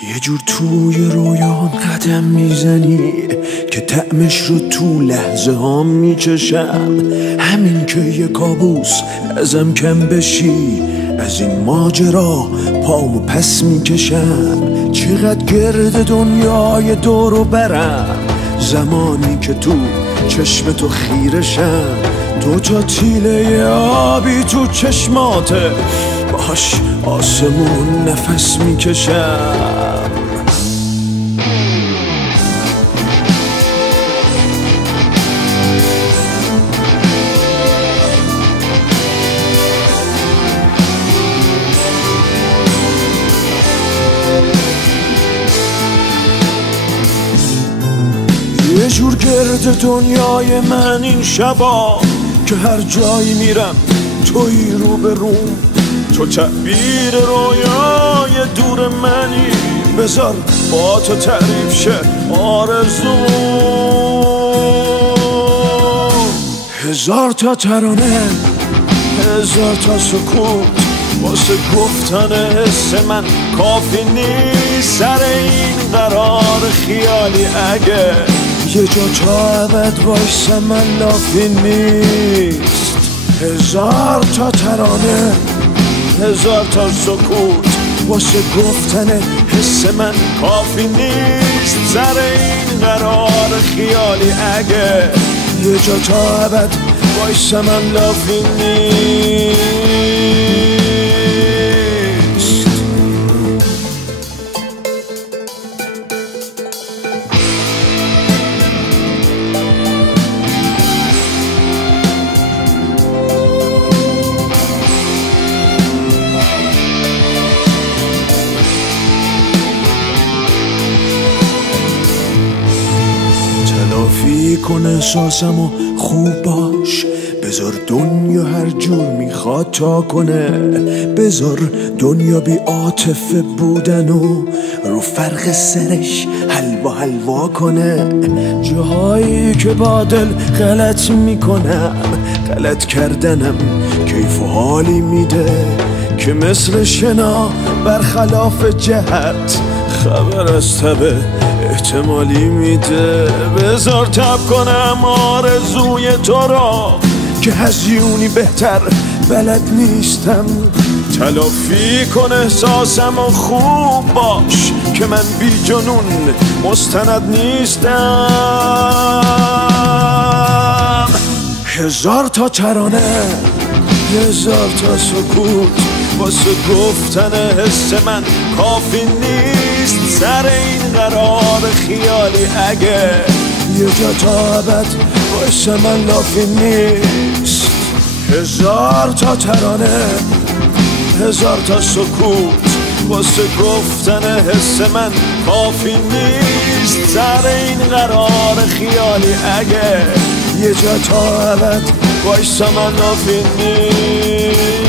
یه جور توی رویام قدم میزنی که طعمش رو تو لحظه ها میچشم. همین که یه کابوس ازم کم بشی، از این ماجرا پامو پس میکشم. چقدر گرد دنیای دورو برم، زمانی که تو چشم تو خیرشم. دوتا تیله آبی تو چشماته، باش آسمون نفس میکشم. یه جور گرد دنیای من این شبا، که هر جایی میرم توی رو به روم. تو تعبیر رویای دور منی، بذار با تو تعریف شه آرزو. هزار تا ترانه، هزار تا سکوت، واسه گفتن حس من کافی نیست. سر این قرار خیالی اگه یه جا تا ابد وایسم من لافی نیست. هزار تا ترانه، هزار تا سکوت، واسه گفتن حس من کافی نیست. سر این قرار خیالی اگه یه جا تا ابد وایسم من لافی نیست. تلافی کن احساسم و خوب باش، بذار دنیا هر جور میخواد تا کنه. بذار دنیا بی عاطفه بودن و رو فرق سرش حلوا حلوا کنه. جاهایی که با دل غلط میکنم، غلط کردنم کیف و حالی میده، که مثل شنا برخلاف جهت خبر از تبه احتمالی میده. بذار تب کنم آرزوی تو را، که هزیونی بهتر بلد نیستم. تلافی کن احساسم و خوب باش، که من بی جنون مستند نیستم. هزار تا ترانه، هزار تا سکوت، واسه گفتن حس من کافی نیست. سر این قرار خیالی اگه یه جا تا ابد واسه من لافی نیست. هزار تا ترانه، هزار تا سکوت، واسه گفتن حس من کافی نیست. سر این قرار خیالی اگه یه جا تا ابد واسه من لافی نیست.